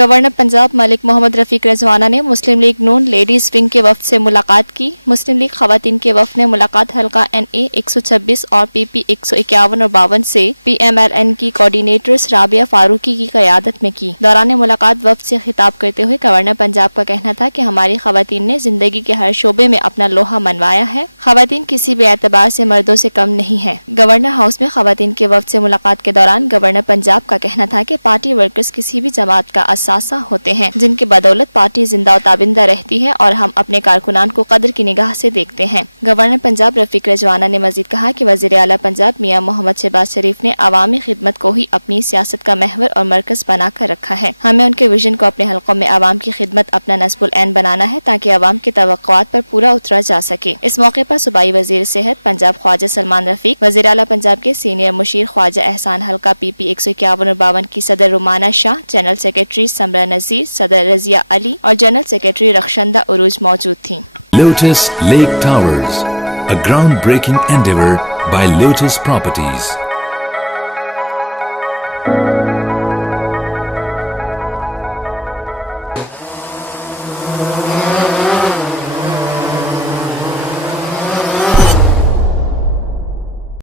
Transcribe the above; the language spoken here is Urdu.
گورنر پنجاب ملک محمد رفیق رضوانہ نے مسلم لیگ نون لیڈیز ونگ کے وفد سے ملاقات کی۔ مسلم لیگ خواتین کے وفد نے ملاقات حلقہ NA 126 اور PP 151 اور 52 سے PMLN کی کوآرڈینیٹرز رابعہ فاروقی کی قیادت میں کی۔ دوران ملاقات وفد سے خطاب کرتے ہوئے گورنر پنجاب کا کہنا تھا کہ ہماری خواتین نے زندگی کے ہر شعبے میں اپنا لوہا منوایا ہے۔ خواتین کسی بھی اعتبار سے مردوں سے کم نہیں ہیں۔ گورنر ہاؤس میں خواتین کے وفد سے ملاقات کے دوران گورنر پنجاب کا کہنا تھا کہ پارٹی ورکرز کسی بھی جماعت کا اثاثہ ہوتے ہیں جن کی بدولت پارٹی زندہ و تابندہ رہتی ہے اور ہم اپنے کارکنان کو قدر کی نگاہ سے دیکھتے ہیں۔ گورنر پنجاب رفیق رضوانہ نے مزید کہا کہ وزیر اعلیٰ پنجاب میاں محمد شہباز شریف نے عوامی خدمت کو ہی اپنی سیاست کا محور اور مرکز بنا کر رکھا ہے۔ ہمیں ان کے ویژن کو اپنے حلقوں میں عوام کی خدمت اپنا نصب العین بنانا ہے تاکہ عوام کی توقعات پر پورا اترا جا سکے۔ اس موقع پر صوبائی وزیر صحت پنجاب خواجہ سلمان رفیق، وزیر اعلیٰ پنجاب کے سینئر مشیر خواجہ احسان حلقہ PP 151 اور 52 کی صدر رومانہ شاہ، جنرل سیکریٹری سمرہ نذیر، صدر رضیہ علی اور جنرل سیکریٹری رخشندہ عروج موجود تھیں۔ Lotus Lake Towers, a groundbreaking endeavor by Lotus Properties.